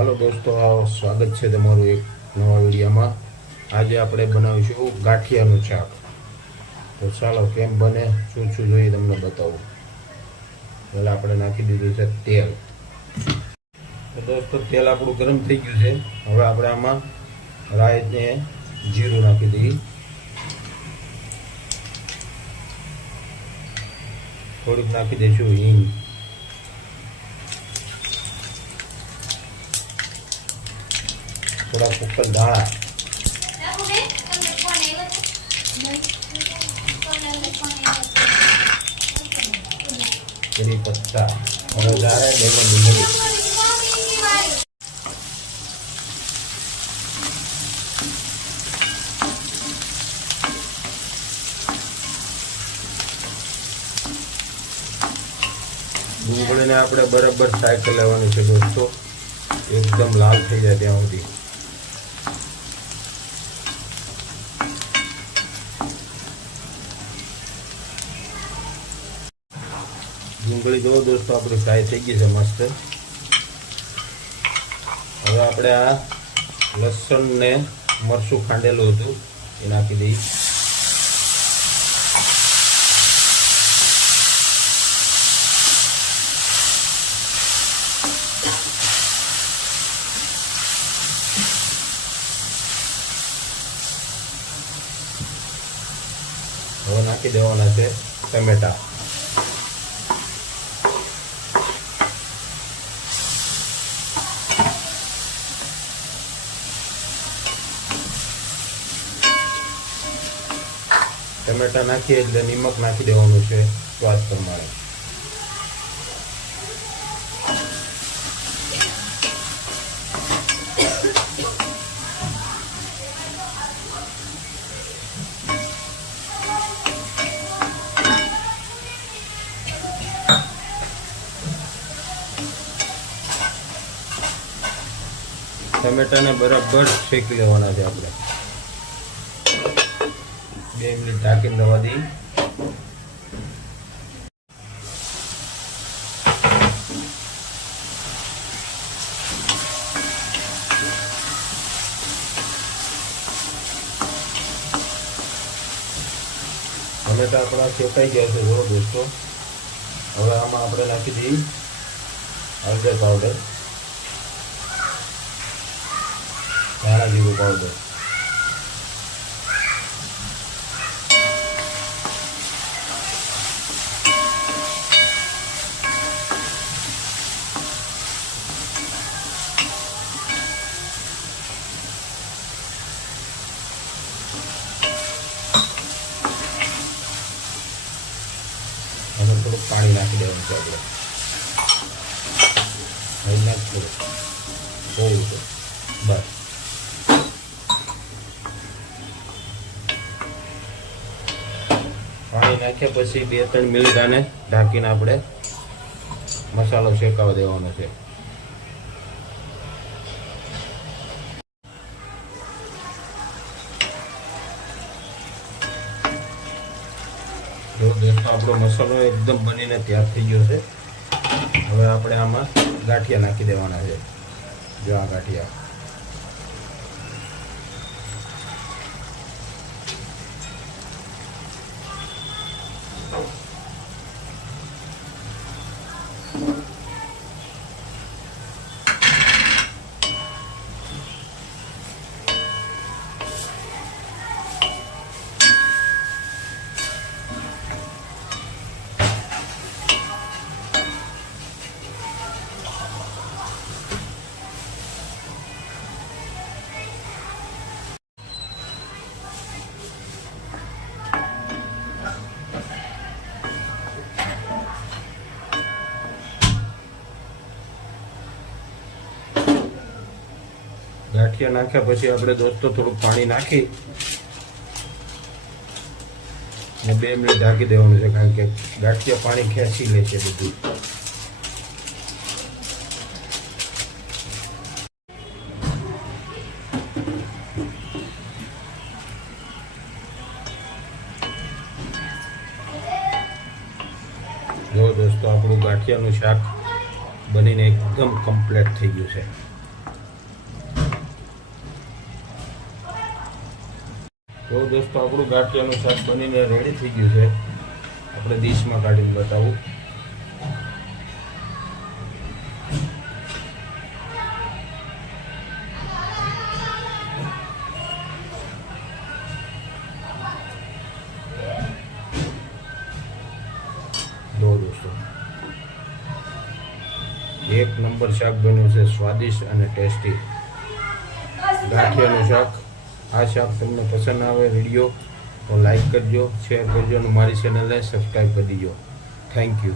હાલો દોસ્તો, સ્વાગત છે તમારું એક નવા વિડીયોમાં। આજે આપણે બનાવીશું ગાંઠિયાનું શાક। તો ચાલો કેમ બને, શું શું જોઈએ તમને બતાવું। પહેલાં આપણે નાખી દીધું છે તેલ। તો દોસ્તો તેલ આપણું ગરમ થઈ ગયું છે। હવે આપણે આમાં રાઈ ને જીરું નાખી દઈએ। થોડીક નાખી દઈશું હિંગ। થોડા ફૂકર દાણા, કરી પત્તા, હળદર, ડુંગળી। ડુંગળીને આપણે બરાબર ફ્રાય કરી લેવાની છે દોસ્તો, એકદમ લાલ થઈ જાય ત્યાં સુધી। ડુંગળી જો દોસ્તો આપણી ફ્રાય થઈ ગઈ છે મસ્ત। હવે આપણે આ લસણ ને મરચું ખાંડેલું હતું એ નાખી દઈએ। હવે નાખી દેવાના છે ટમેટા। ટમેટા નાખીએ એટલે નિમક નાખી દેવાનું છે સ્વાદ પ્રમાણે। ટમેટાને બરાબર શેકી લેવાના છે આપણે। 2 મિનિટ ઢાંકીને દવા દઈ। ટમેટા આપણા શેકાઈ ગયા છે જો દોસ્તો। હવે આમાં આપણે નાખી દઈએ હળદર પાવડર, ધાણા જીરું પાવડર, અને થોડુંક પાણી નાખી દેવાનું છે આપણે। અહીં નાખી થોડું છે બસ। પાણી નાખ્યા પછી 2-3 મિનિટ આને ઢાંકીને આપણે મસાલો શેકાવા દેવાનો છે। જો દોસ્તો આપણો મસાલો એકદમ બનીને તૈયાર થઈ ગયો છે। હવે આપણે આમાં ગાંઠિયા નાખી દેવાના છે। જો આ ગાંઠિયા ગાંઠિયા નાખ્યા પછી આપણે દોસ્તો થોડુંક પાણી નાખી ને 2 મિનિટ ઢાંકી દેવાનું છે, કારણ કે ગાંઠિયા પાણી ખેંચી લે છે બધું। જો દોસ્તો આપણું ગાંઠિયાનું શાક બનીને એકદમ કમ્પ્લીટ થઈ ગયું છે। જો દોસ્તો આપણું ગાંઠિયાનું શાક બનીને રેડી થઈ ગયું છે. આપણે ડીશમાં કાઢીને બતાવું. જો દોસ્તો એક નંબર શાક બન્યું છે, સ્વાદિષ્ટ અને ટેસ્ટી ગાંઠિયાનું શાક. આ શાક તમને પસંદ આવે વિડીયો તો લાઈક કરજો, શેર કરજો અને મારી ચેનલને સબસ્ક્રાઈબ કરી દીજો. Thank you.